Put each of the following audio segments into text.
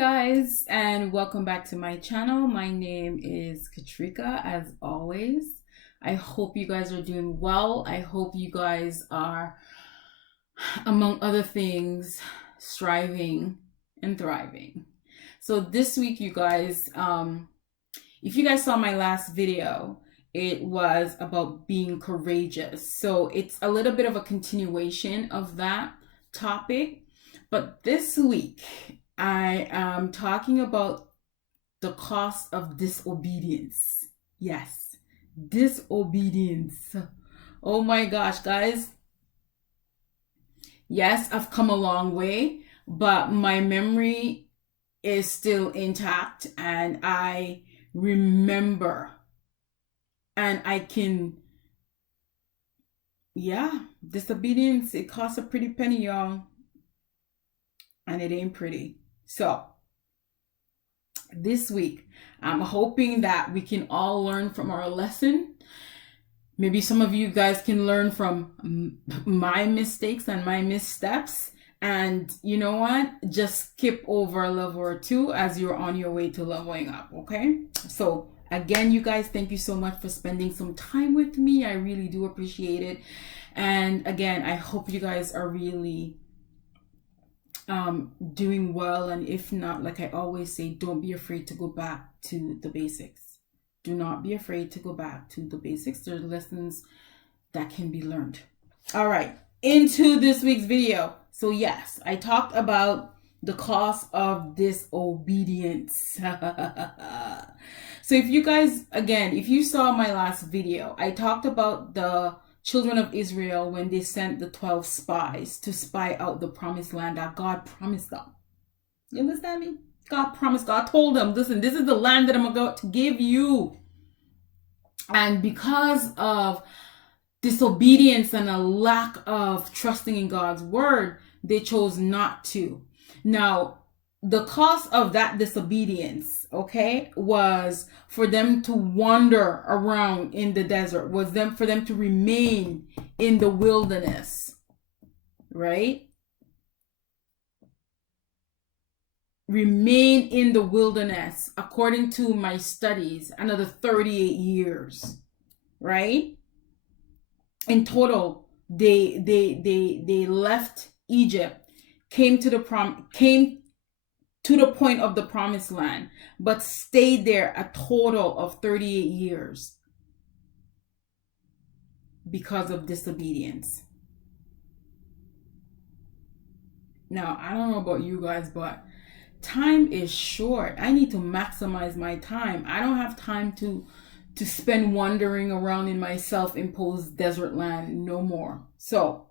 guys, and welcome back to my channel. My name is Katrika, as always. I hope you guys are doing well. I hope you guys are, among other things, striving and thriving. So this week, you guys, if you guys saw my last video, it was about being courageous. So it's a little bit of a continuation of that topic. But this week, I am talking about the cost of disobedience. Yes, disobedience. Oh my gosh, guys. Yes, I've come a long way, but my memory is still intact and I remember and I can, yeah, disobedience, it costs a pretty penny, y'all, and it ain't pretty. So, this week, I'm hoping that we can all learn from our lesson. Maybe some of you guys can learn from my mistakes and my missteps. And you know what? Just skip over a level or two as you're on your way to leveling up, okay? So, again, you guys, thank you so much for spending some time with me. I really do appreciate it. And again, I hope you guys are really doing well, and if not, like I always say, don't be afraid to go back to the basics. Do not be afraid to go back to the basics. There are lessons that can be learned. All right, into this week's video. So yes, I talked about the cost of disobedience. So if you guys, again, if you saw my last video, I talked about the children of Israel when they sent the 12 spies to spy out the promised land that God promised them. You understand me? God promised, God told them, listen, this is the land that I'm about to give you. And because of disobedience and a lack of trusting in God's word, they chose not to. Now, the cost of that disobedience, okay, was for them to wander around in the desert, was for them to remain in the wilderness, right? Remain in the wilderness, according to my studies, another 38 years, right? In total, they left Egypt, came to the point of the promised land, but stayed there a total of 38 years because of disobedience. Now, I don't know about you guys, but time is short. I need to maximize my time. I don't have time to spend wandering around in my self-imposed desert land no more. So,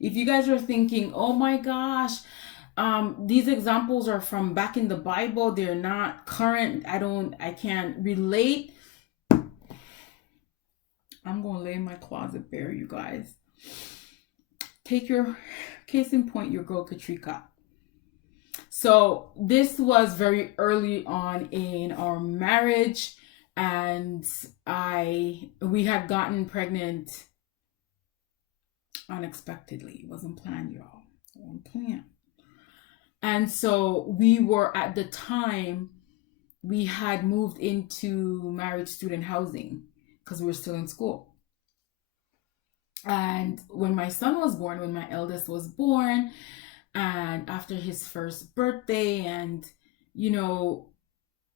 if you guys are thinking, oh my gosh, these examples are from back in the Bible, they're not current, I can't relate, I'm gonna lay in my closet bare, you guys. Take your case in point, your girl Katrika. So this was very early on in our marriage, and we had gotten pregnant unexpectedly. It wasn't planned, y'all. It wasn't planned. And so we were, at the time, we had moved into marriage student housing because we were still in school. And when my son was born, when my eldest was born, and after his first birthday, and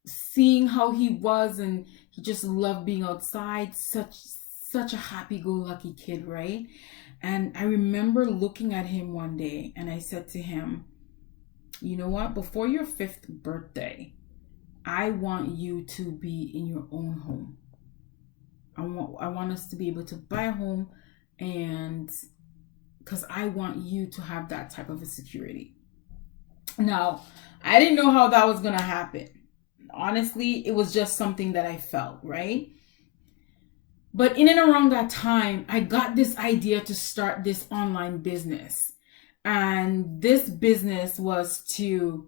seeing how he was, and he just loved being outside, such a happy-go-lucky kid, right? And I remember looking at him one day and I said to him, you know what, before your 5th birthday, I want you to be in your own home. I want us to be able to buy a home, and because I want you to have that type of a security. Now, I didn't know how that was going to happen. Honestly, it was just something that I felt, right? But in and around that time, I got this idea to start this online business. And this business was to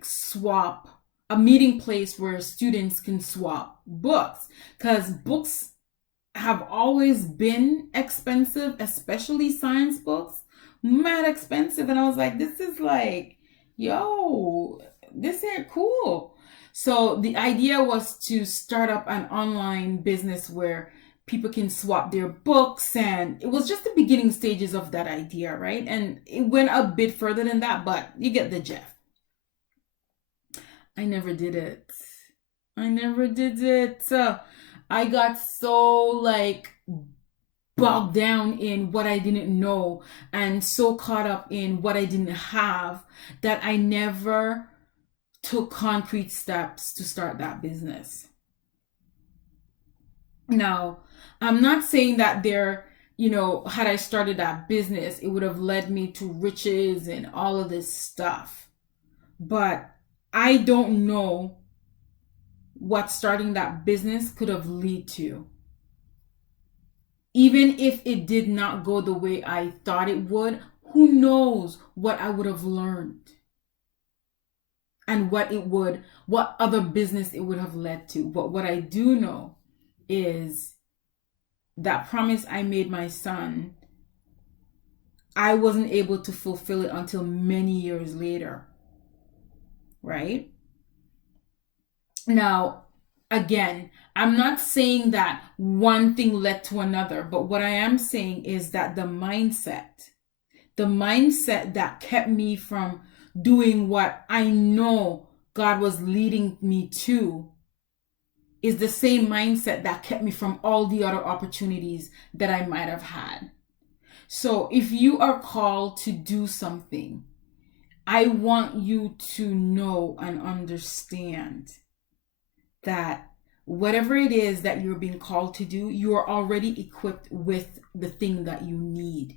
swap, a meeting place where students can swap books, because books have always been expensive, especially science books, mad expensive. And I was like, this is yo, this ain't cool. So the idea was to start up an online business where people can swap their books, and it was just the beginning stages of that idea, right? And it went a bit further than that, but you get the gist. I never did it. I never did it. I got so like bogged down in what I didn't know and so caught up in what I didn't have that I never took concrete steps to start that business. Now, I'm not saying that had I started that business, it would have led me to riches and all of this stuff. But I don't know what starting that business could have led to. Even if it did not go the way I thought it would, who knows what I would have learned and what other business it would have led to. But what I do know is that promise I made my son, I wasn't able to fulfill it until many years later. Right? Now, again, I'm not saying that one thing led to another, but what I am saying is that the mindset that kept me from doing what I know God was leading me to is the same mindset that kept me from all the other opportunities that I might have had. So if you are called to do something, I want you to know and understand that whatever it is that you're being called to do, you are already equipped with the thing that you need.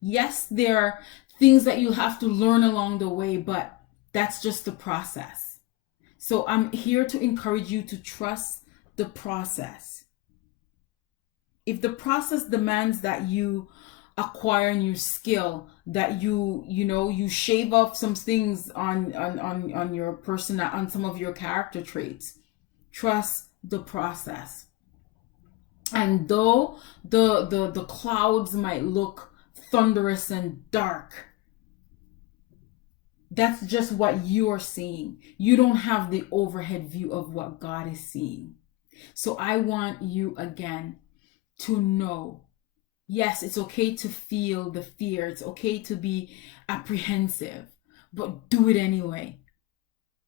Yes, there are things that you have to learn along the way, but that's just the process. So I'm here to encourage you to trust the process. If the process demands that you acquire new skill, that you shave off some things on your person, on some of your character traits, trust the process. And though the clouds might look thunderous and dark, that's just what you're seeing. You don't have the overhead view of what God is seeing. So I want you again to know, yes, it's okay to feel the fear. It's okay to be apprehensive, but do it anyway.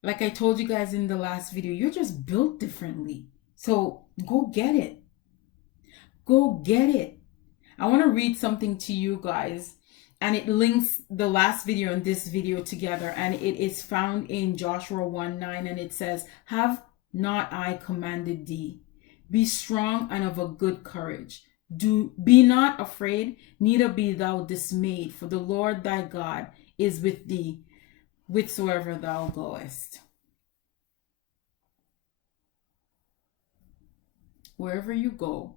Like I told you guys in the last video, you're just built differently. So go get it. Go get it. I want to read something to you guys, and it links the last video and this video together, and it is found in Joshua 1:9, and it says, "Have not I commanded thee? Be strong and of a good courage. Be not afraid, neither be thou dismayed, for the Lord thy God is with thee, whithersoever thou goest." Wherever you go,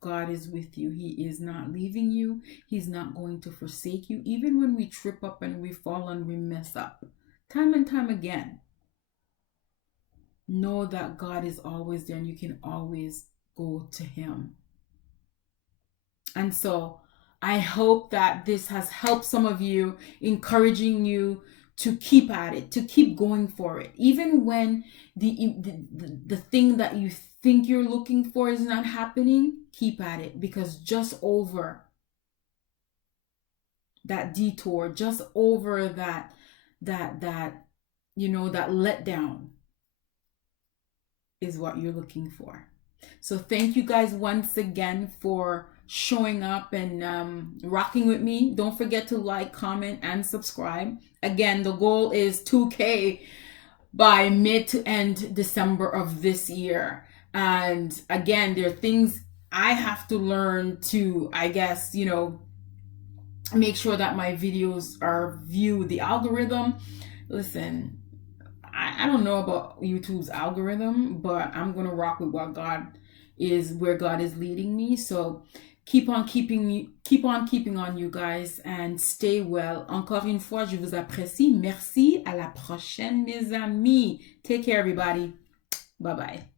God is with you. He is not leaving you. He's not going to forsake you. Even when we trip up and we fall and we mess up, time and time again, know that God is always there and you can always go to him. And so I hope that this has helped some of you, encouraging you to keep at it, to keep going for it. Even when the thing that you think you're looking for is not happening, keep at it, because just over that detour, just over that letdown is what you're looking for. So thank you guys once again for showing up and rocking with me. Don't forget to like, comment, and subscribe. Again, the goal is 2K by mid to end December of this year. And again, there are things I have to learn to, I guess, make sure that my videos are viewed. The algorithm, listen, I don't know about YouTube's algorithm, but I'm going to rock with where God is leading me. So keep on keeping on, you guys, and stay well. Encore une fois, je vous apprécie. Merci. À la prochaine, mes amis. Take care, everybody. Bye-bye.